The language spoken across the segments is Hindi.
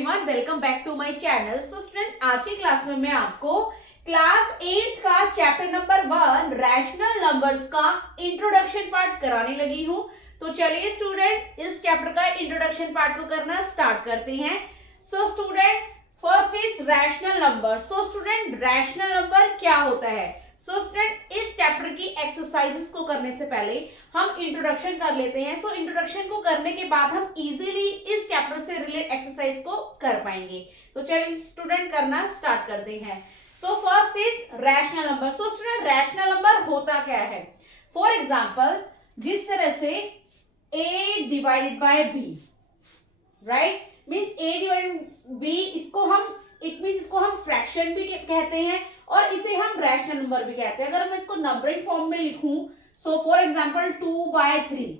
Everyone, welcome back to my channel. So student, आज की क्लास में मैं आपको क्लास 8 का चैप्टर नंबर 1 रैशनल नंबर्स का इंट्रोडक्शन पार्ट कराने लगी हूँ। तो चलिए स्टूडेंट, इस चैप्टर का इंट्रोडक्शन पार्ट को करना स्टार्ट करते हैं। So student, first is rational number. So student, rational number क्या होता है? सो स्टूडेंट, इस चैप्टर की एक्सरसाइजेस को करने से पहले हम इंट्रोडक्शन कर लेते हैं। सो इंट्रोडक्शन को करने के बाद हम इजीली इस चैप्टर से रिलेटेड एक्सरसाइज को कर पाएंगे। तो चलिए स्टूडेंट, करना स्टार्ट करते हैं। So first is rational number. So student, rational number होता क्या है? फॉर एग्जाम्पल, जिस तरह से a divided by b, right, means a divided b, इसको हम फ्रैक्शन भी कहते हैं और इसे हम रैशनल नंबर भी कहते हैं। अगर मैं इसको नंबरिंग फॉर्म में लिखूं, सो फॉर एग्जांपल 2/3,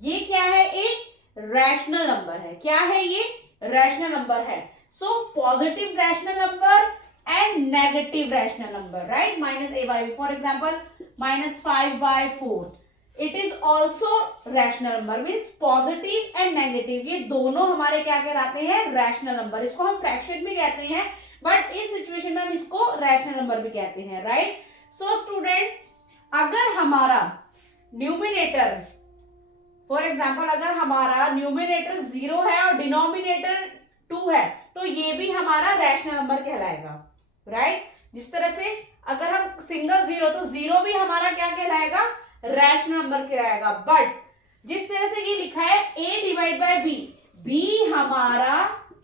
ये क्या है? एक रैशनल नंबर है। क्या है ये? रैशनल नंबर है। So positive rational number and negative rational number, right, -a/b, for example -5/4, it is also rational number, means positive and negative, ये दोनों हमारे क्या कहलाते हैं? Rational number. इसको हम फ्रैक्शन भी कहते हैं, बट इस सिचुएशन में हम इसको रैशनल नंबर भी कहते हैं, राइट। सो स्टूडेंट, अगर हमारा न्यूमिनेटर, फॉर एग्जांपल अगर हमारा न्यूमिनेटर 0 है और डिनोमिनेटर 2 है, तो ये भी हमारा रैशनल नंबर कहलाएगा, राइट। जिस तरह से अगर हम सिंगल 0, तो 0 भी हमारा क्या कहलाएगा? रैशनल नंबर कहलाएगा। बट जिस तरह से ये लिखा है a डिवाइड बाय b हमारा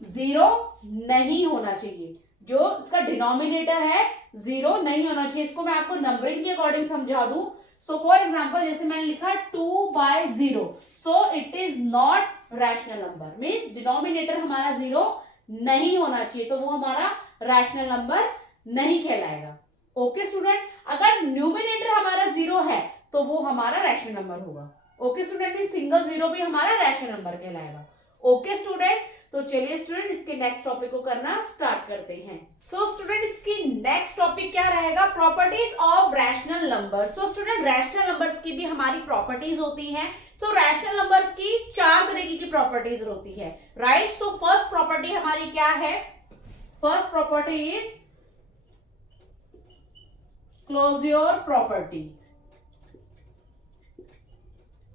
0 नहीं होना चाहिए। जो इसका डिनोमिनेटर है 0 नहीं होना चाहिए। इसको मैं आपको नंबरिंग के अकॉर्डिंग समझा दूं। सो फॉर एग्जांपल, जैसे मैंने लिखा 2/0, so it is not rational number, means denominator हमारा 0 नहीं होना चाहिए, तो वो हमारा रैशनल नंबर नहीं कहलाएगा। ओके स्टूडेंट, अगर न्यूमिनेटर हमारा 0 है तो वो हमारा रैशनल नंबर होगा। ओके स्टूडेंट, मींस सिंगल 0 भी हमारा रैशनल नंबर कहलाएगा। ओके स्टूडेंट, तो चलिए स्टूडेंट, इसके नेक्स्ट टॉपिक को करना स्टार्ट करते हैं। सो स्टूडेंट, इसकी नेक्स्ट टॉपिक क्या रहेगा? Properties of rational number. So student, rational numbers की भी हमारी प्रॉपर्टीज होती हैं। सो रैशनल नंबर्स की 4 तरीके की प्रॉपर्टीज होती है, राइट। सो फर्स्ट प्रॉपर्टी हमारी क्या है? First property is closure property.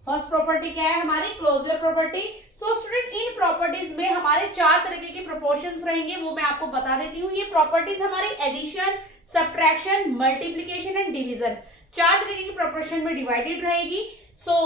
First property क्या है हमारी? Closure property. सो स्टूडेंट, इन प्रॉपर्टीज में हमारे 4 तरीके के प्रोपोर्शंस रहेंगे, वो मैं आपको बता देती हूँ। ये प्रॉपर्टीज हमारी addition, subtraction, multiplication and division, 4 तरीके की प्रोपोर्शन में डिवाइडेड रहेगी। सो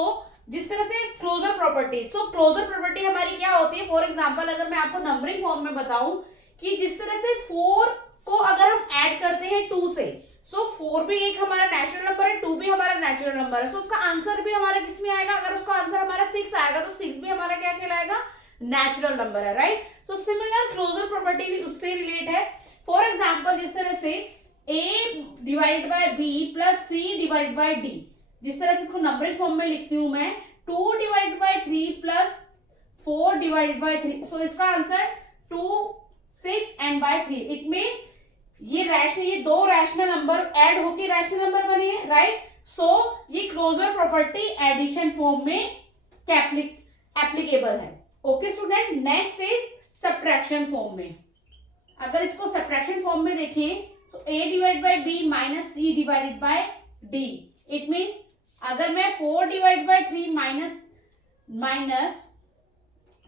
जिस तरह से क्लोजर प्रॉपर्टी, सो क्लोजर प्रॉपर्टी हमारी क्या होती है? फॉर एग्जाम्पल, अगर मैं आपको नंबरिंग फॉर्म में बताऊं कि जिस तरह से 4 को अगर हम ऐड करते हैं 2 से, सो 4 भी एक हमारा नेचुरल नंबर है, 2 भी हमारा नेचुरल नंबर है। सो उसका आंसर भी हमारा किस में आएगा? अगर उसका आंसर हमारा 6 आएगा तो 6 भी हमारा क्या कहलाएगा? नेचुरल नंबर है, right. So similar closure property भी उससे रिलेट है। फॉर एग्जांपल, जिस तरह से a divided by b plus c divided by d, जिस तरह से इसको नंबरिंग फॉर्म में लिखती हूं मैं, 2 divided by 3 plus 4 divided by 3, so इसका answer 2, 6 and by 3। It means ये 2 रैशनल नंबर ऐड होकर रैशनल नंबर बने हैं, राइट। सो ये क्लोजर प्रॉपर्टी एडिशन फॉर्म में एप्लीकेबल है। Okay student, next is subtraction form में। अगर इसको सब्ट्रैक्शन फॉर्म में देखें, so a divide by b minus c divided by d, it means अगर मैं 4 divide by 3 minus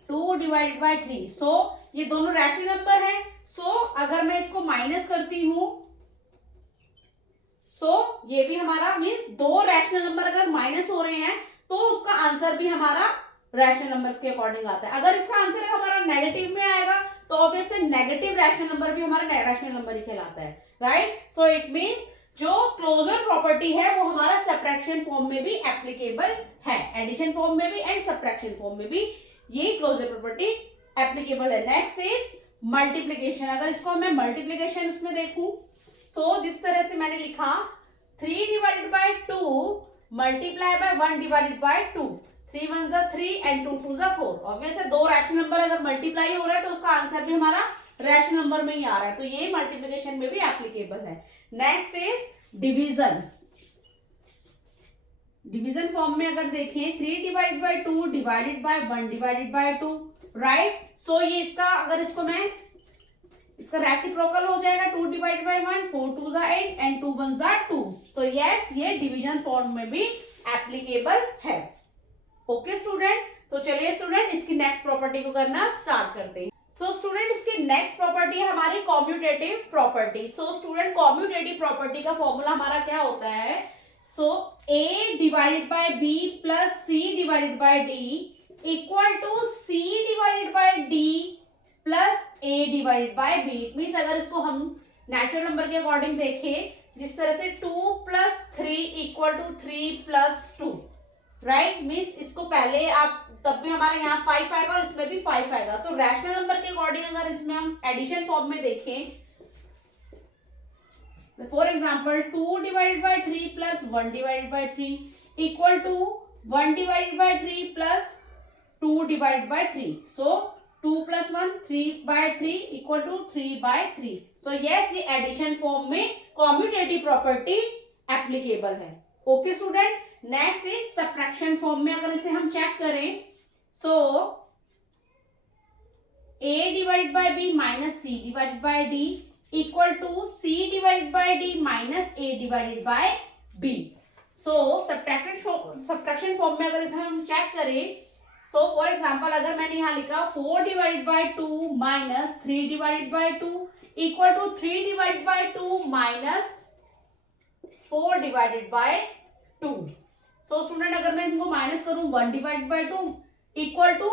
2 divided by 3, सो ये दोनों रैशनल नंबर है। सो अगर मैं इसको माइनस करती हूं, सो ये भी हमारा मीन्स 2 रैशनल नंबर अगर माइनस हो रहे हैं तो उसका आंसर भी हमारा रैशनल नंबर्स के अकॉर्डिंग आता है। अगर इसका आंसर हमारा नेगेटिव में आएगा तो ऑब्वियसली नेगेटिव रैशनल नंबर भी हमारा रैशनल नंबर ही कहलाता है, राइट। सो इट मीन्स जो क्लोजर प्रॉपर्टी है वो हमारा सब्ट्रैक्शन फॉर्म में भी एप्लीकेबल है, एडिशन फॉर्म में भी एंड सब्ट्रैक्शन फॉर्म में भी ये क्लोजर प्रॉपर्टी एप्लीकेबल है। Next is multiplication. अगर इसको मैं मल्टीप्लीकेशन उसमें देखूं, सो जिस तरह से मैंने लिखा 3 divided by 2 multiply by 1 divided by 2, 3 1 जा 3 एंड 2 2 जा 4। ऑब्वियसली 2 रैशनल नंबर अगर मल्टीप्लाई हो रहा है तो उसका आंसर भी हमारा रैशनल नंबर में ही आ रहा है, तो ये मल्टीप्लीकेशन में भी एप्लीकेबल है। Next is division. Division form में अगर देखें 3 divided by 2 divided by 1 divided by 2, right. So ये इसका अगर इसको मैं इसका रेसिप्रोकल हो जाएगा 2 डिवाइडेड बाय 1, 4 2 जा 8 एंड 2 1 जा 2। सो यस ये डिवीजन फॉर्म में भी एप्लीकेबल है। ओके स्टूडेंट, तो चलिए स्टूडेंट इसकी नेक्स्ट प्रॉपर्टी को करना स्टार्ट करते हैं। सो स्टूडेंट इसकी नेक्स्ट प्रॉपर्टी है हमारी commutative property. So student commutative property का फॉर्मूला हमारा क्या होता है? So a divided by b plus c divided by d equal to c divided by d plus a divided by b। Means अगर इसको हम नेचुरल नंबर के अकॉर्डिंग देखें, जिस तरह से 2 plus 3 equal to 3 plus 2, right. Means इसको पहले आप तब भी हमारे यहाँ 5 आएगा और इसमें भी 5 आएगा। तो रैशनल नंबर के अकॉर्डिंग अगर इसमें हम एडिशन फॉर्म में देखें, for example 2 divided by 3 plus 1 divided by 3 equal to 1 divided by 3 plus 2 divided by 3। So 2 plus 1 3 by 3 equal to 3 by 3। So yes ये एडिशन फॉर्म में कॉम्यूटेटिव प्रॉपर्टी एप्लीकेबल है। Okay student, next is subtraction form में अगर इसे हम चेक करें, so a divided by b minus c divided by d equal to c divided by d minus a divided by b। So subtraction form में अगर इसे हम चेक करें, सो फॉर एग्जांपल अगर मैंने यहाँ लिखा 4 divided by 2 minus 3 divided by 2 equal to 3 divided by 2 minus 4 divided by 2। So student अगर मैं इनको माइनस करूं 1 डिवाइडेड बाय 2 इक्वल टू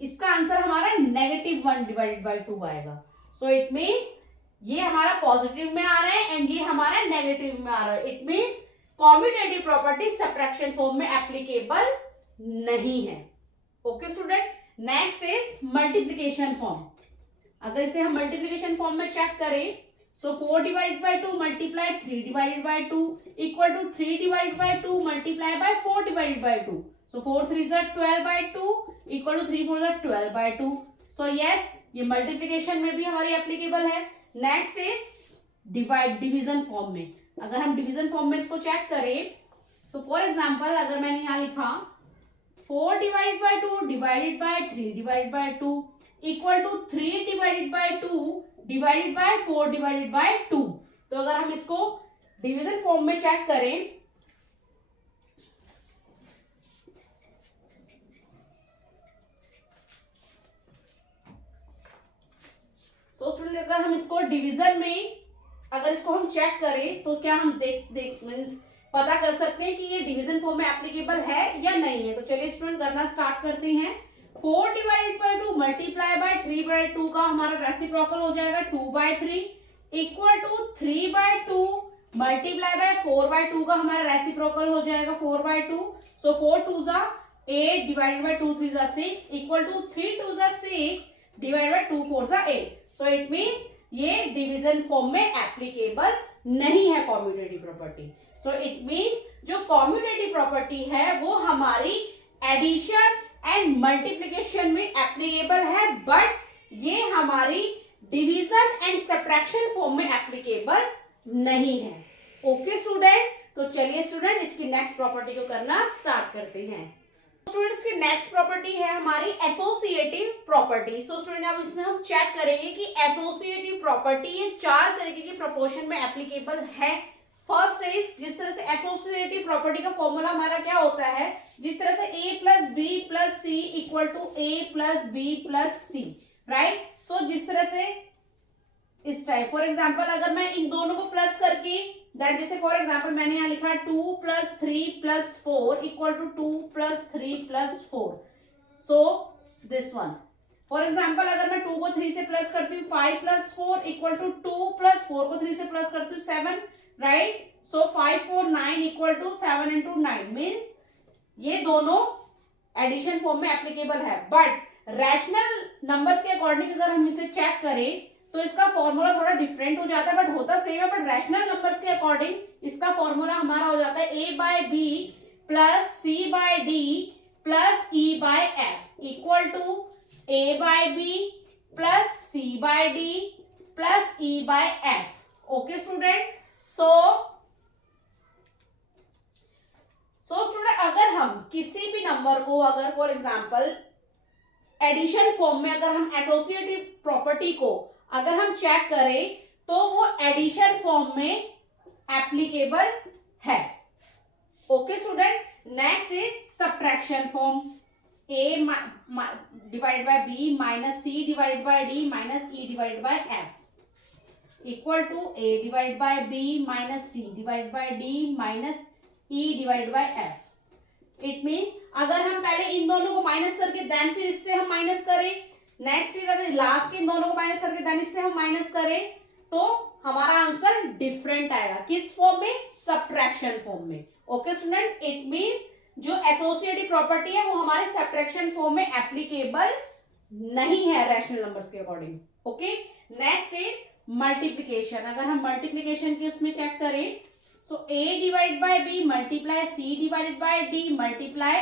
इसका आंसर हमारा नेगेटिव 1 डिवाइडेड बाय 2 आएगा। सो इट मीन्स ये हमारा पॉजिटिव में आ रहा है एंड ये हमारा नेगेटिव में आ रहा है। It means commutative property subtraction form में एप्लीकेबल नहीं है। Okay student, next is multiplication form. अगर इसे हम मल्टीप्लीकेशन फॉर्म में चेक करें, so 4 divided by 2 multiply 3 divided by 2 equal to 3 divided by 2 multiply by 4 divided by 2। So 4 3 जा 12 बाय 2 इक्वल टू 3 4 जा 12 बाय 2। सो यस ये मल्टीप्लीकेशन में भी हमारी एप्लीकेबल है। नेक्स्ट इज डिवीजन फॉर्म में। अगर हम डिवीजन फॉर्म में इसको चेक करें, सो फॉर एग्जांपल अगर मैंने यहाँ लिखा 4 divided by 2 divided by 3 divided by 2 equal to 3 divided by 2 divided by 4 divided by 2। तो अगर हम इसको डिवीजन फॉर्म में चेक करें, सो स्टूडेंट अगर हम इसको डिवीजन में अगर इसको हम चेक करें तो क्या हम देख मीन्स पता कर सकते हैं कि ये डिवीजन फॉर्म में एप्लीकेबल है या नहीं है। तो चलिए स्टूडेंट करना स्टार्ट करते हैं। 4 divided by 2 multiply by 3 by 2 का हमारा रेसिप्रोकल हो जाएगा 2 by 3 equal to 3 by 2 multiply by 4 by 2 का हमारा रेसिप्रोकल हो जाएगा 4 बाय 2। सो 4 2 जा 8 डिवाइडेड बाय 2 3 जा 6 इक्वल टू 3 2 जा 6 डिवाइडेड बाय 2 4 जा 8। सो इट मीन्स ये डिवीजन फॉर्म में एप्लीकेबल नहीं है commutative property. So it means जो कॉम्यूटेटिव प्रॉपर्टी है वो हमारी एडिशन एंड मल्टीप्लिकेशन में एप्लीकेबल है, बट ये हमारी डिवीजन एंड सब्ट्रैक्शन फॉर्म में एप्लीकेबल नहीं है। ओके स्टूडेंट, तो चलिए स्टूडेंट इसकी नेक्स्ट प्रॉपर्टी को करना स्टार्ट करते हैं। स्टूडेंट्स की नेक्स्ट प्रॉपर्टी है हमारी एसोसिएटिव प्रॉपर्टी। सो स्टूडेंट अब इसमें हम चेक करेंगे कि एसोसिएटिव प्रॉपर्टी ये 4 तरीके की प्रोपोर्शन में एप्लीकेबल है। फर्स्ट इज जिस तरह से एसोसिएटिव प्रॉपर्टी का फॉर्मूला हमारा क्या होता है, जिस तरह से a plus B plus C equal to a plus B plus C, right. So जिस तरह से इस टाइप फॉर एग्जाम्पल अगर मैं इन दोनों को प्लस करके दैट जैसे फॉर एग्जाम्पल मैंने यहाँ लिखा 2 plus 3 plus 4 equal to 2 plus 3 plus 4। So this one for example अगर मैं 2 को 3 से प्लस करती हूँ 5 प्लस 4 इक्वल टू 2 प्लस 4 को 3 से प्लस करती हूँ 7, right. So 5 4 9 equal to 7 into 9 means ये दोनों एडिशन फॉर्म में एप्लीकेबल है। बट रैशनल नंबर्स के अकॉर्डिंग अगर हम इसे चेक करें तो इसका फॉर्मूला थोड़ा डिफरेंट हो जाता है, बट होता सेम है। बट रैशनल नंबर्स के अकॉर्डिंग इसका फॉर्मूला हमारा हो जाता है a by B plus C by D plus E by F equal to a by B plus C by D plus E by F. Okay student, so student अगर हम किसी भी नंबर को अगर फॉर एग्जाम्पल एडिशन फॉर्म में अगर हम एसोसिएटिव प्रॉपर्टी को अगर हम चेक करें तो वो एडिशन फॉर्म में एप्लीकेबल है। Okay student, next is subtraction form. a divide by b minus c divide by d minus e divide by f equal to a divide by b minus c divide by d minus e divide by f। It means अगर हम पहले इन दोनों को माइनस करके देन फिर इससे हम माइनस करें, नेक्स्ट इज अगर लास्ट के इन दोनों को माइनस करके देन इससे हम माइनस करें तो हमारा आंसर डिफरेंट आएगा। किस फॉर्म में? सब्ट्रैक्शन फॉर्म में। ओके स्टूडेंट, इट मीन्स जो एसोसिएटिव प्रॉपर्टी है वो हमारे सब्ट्रैक्शन फॉर्म में एप्लीकेबल नहीं है रैशनल नंबर्स के according. Okay, next is multiplication. अगर हम मल्टीप्लीकेशन की उसमें चेक करें so a divide by b multiply c divided by d multiply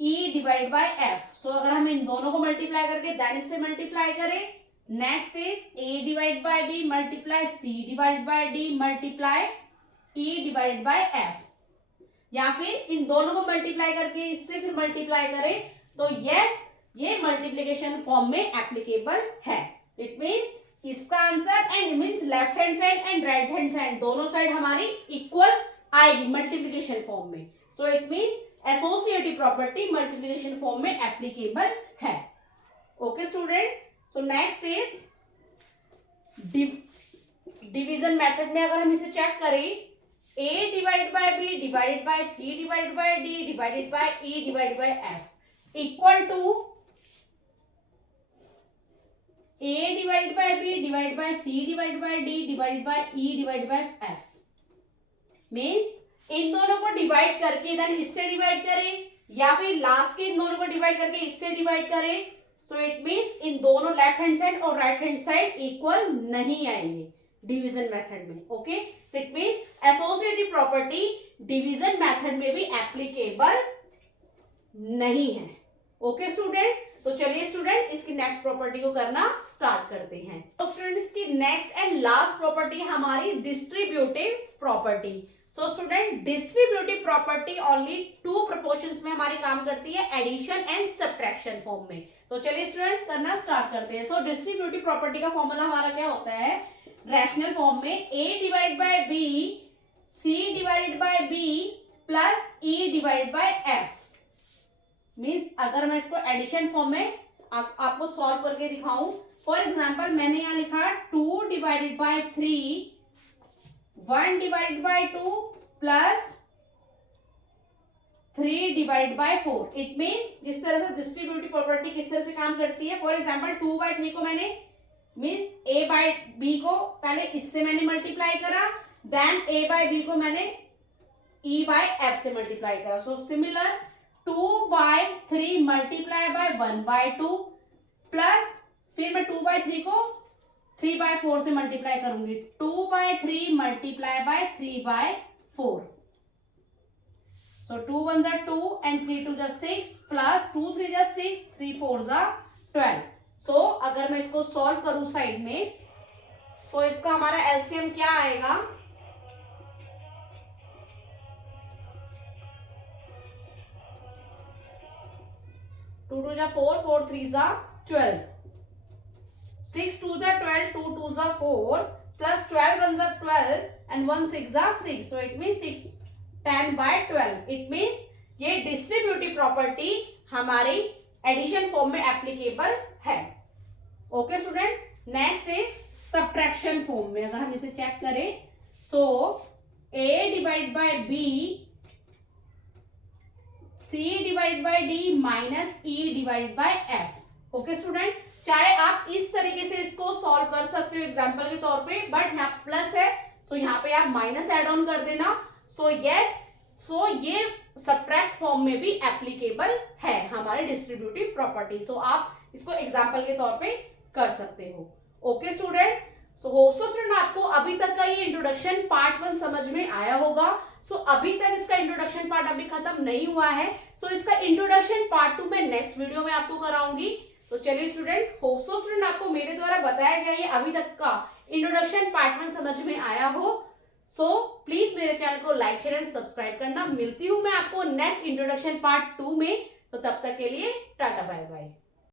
e divide by f। सो अगर हम इन दोनों को मल्टीप्लाई करके देन इससे मल्टीप्लाई करें, next is a divide by b multiply c divide by d multiply e divide by f, या फिर इन दोनों को मल्टीप्लाई करके इससे फिर मल्टीप्लाई करें तो यस ये मल्टीप्लिकेशन फॉर्म में एप्लीकेबल है। इट मींस इसका answer and means left hand side and right hand side दोनों साइड हमारी इक्वल आएगी मल्टीप्लिकेशन फॉर्म में। सो it means associative property multiplication form में एप्लीकेबल है। Okay student, so next is division method में अगर हम इसे चेक करें a divide by b divided by c divided by d divided by e divided by f equal to a divide by b divided by c divided by d divided by e divided by f। Means इन दोनों को डिवाइड करके देन इससे डिवाइड करें या फिर लास्ट के इन दोनों को डिवाइड करके इससे डिवाइड करें। सो इट मींस इन दोनों लेफ्ट हैंड साइड और राइट हैंड साइड इक्वल नहीं आएंगे डिवीजन मेथड में। Okay, so it means associative property division method में भी एप्लीकेबल नहीं है। ओके स्टूडेंट, तो चलिए स्टूडेंट इसकी नेक्स्ट प्रॉपर्टी को करना स्टार्ट करते हैं। तो स्टूडेंट इसकी नेक्स्ट एंड लास्ट प्रॉपर्टी हमारी distributive property. So student distributive property only to proportions में हमारी काम करती है, एडिशन एंड सब्ट्रैक्शन फॉर्म में। तो चलिए स्टूडेंट करना स्टार्ट करते हैं। सो डिस्ट्रीब्यूटिव प्रॉपर्टी का फॉर्मूला हमारा क्या होता है? रैशनल फॉर्म में a divide by b c divided by b plus e divide by f। Means अगर मैं इसको एडिशन फॉर्म में आपको सॉल्व करके दिखाऊं, फॉर एग्जांपल मैंने यहाँ लिखा 2 divided by 3 1 divided by 2 plus 3 divide by 4। It means जिस तरह से डिस्ट्रीब्यूटिव प्रॉपर्टी किस तरह से काम करती है, फॉर एग्जांपल 2 बाय 3 को मैंने मीन्स a बाय b को पहले इससे मैंने मल्टीप्लाई करा, देन a बाय b को मैंने e बाय f से मल्टीप्लाई करा। So similar 2 by 3 multiply by 1 by 2 plus फिर मैं 2 बाय 3 को 3 बाय 4 से मल्टीप्लाई करूंगी, 2 बाय 3 मल्टीप्लाई बाय 3 बाय 4। सो 2 1 जा 2 एंड 3 2 जा 6 प्लस 2 3 जा 6 3 4 जा 12। सो अगर मैं इसको सॉल्व करूं साइड में, सो इसका हमारा एलसीएम क्या आएगा? 2 2 जा 4 4 3 जा 12 6 2 जा 12 2 2 जा 4 प्लस 12 1 जा 12 एंड 1 6 जा 6। So it means 6 10 by 12। It means ये डिस्ट्रीब्यूटिव प्रॉपर्टी हमारी एडिशन फॉर्म में एप्लीकेबल है। Okay student, next is subtraction form में अगर हम इसे चेक करें, so a divide by b c divide by d minus e divide by f। Okay student, चाहे आप इस तरीके से इसको सॉल्व कर सकते हो एग्जांपल के तौर पे, बट यहाँ प्लस है तो यहाँ पे आप माइनस ऐड ऑन कर देना। सो यस, सो ये सब्ट्रैक्ट फॉर्म में भी एप्लीकेबल है हमारे डिस्ट्रीब्यूटिव प्रॉपर्टी। सो आप इसको एग्जांपल के तौर पे कर सकते हो। Okay student, so hope so student आपको अभी तक का ये इंट्रोडक्शन पार्ट 1 समझ में आया होगा। सो अभी तक इसका इंट्रोडक्शन पार्ट अभी खत्म नहीं हुआ है, सो इसका इंट्रोडक्शन पार्ट 2 में नेक्स्ट वीडियो में आपको कराऊंगी। तो चलिए स्टूडेंट, होप सो स्टूडेंट आपको मेरे द्वारा बताया गया ये अभी तक का इंट्रोडक्शन पार्ट 1 समझ में आया हो। सो प्लीज मेरे चैनल को लाइक शेयर एंड सब्सक्राइब करना। मिलती हूँ मैं आपको नेक्स्ट इंट्रोडक्शन पार्ट 2 में, तो तब तक के लिए टाटा बाय बाय।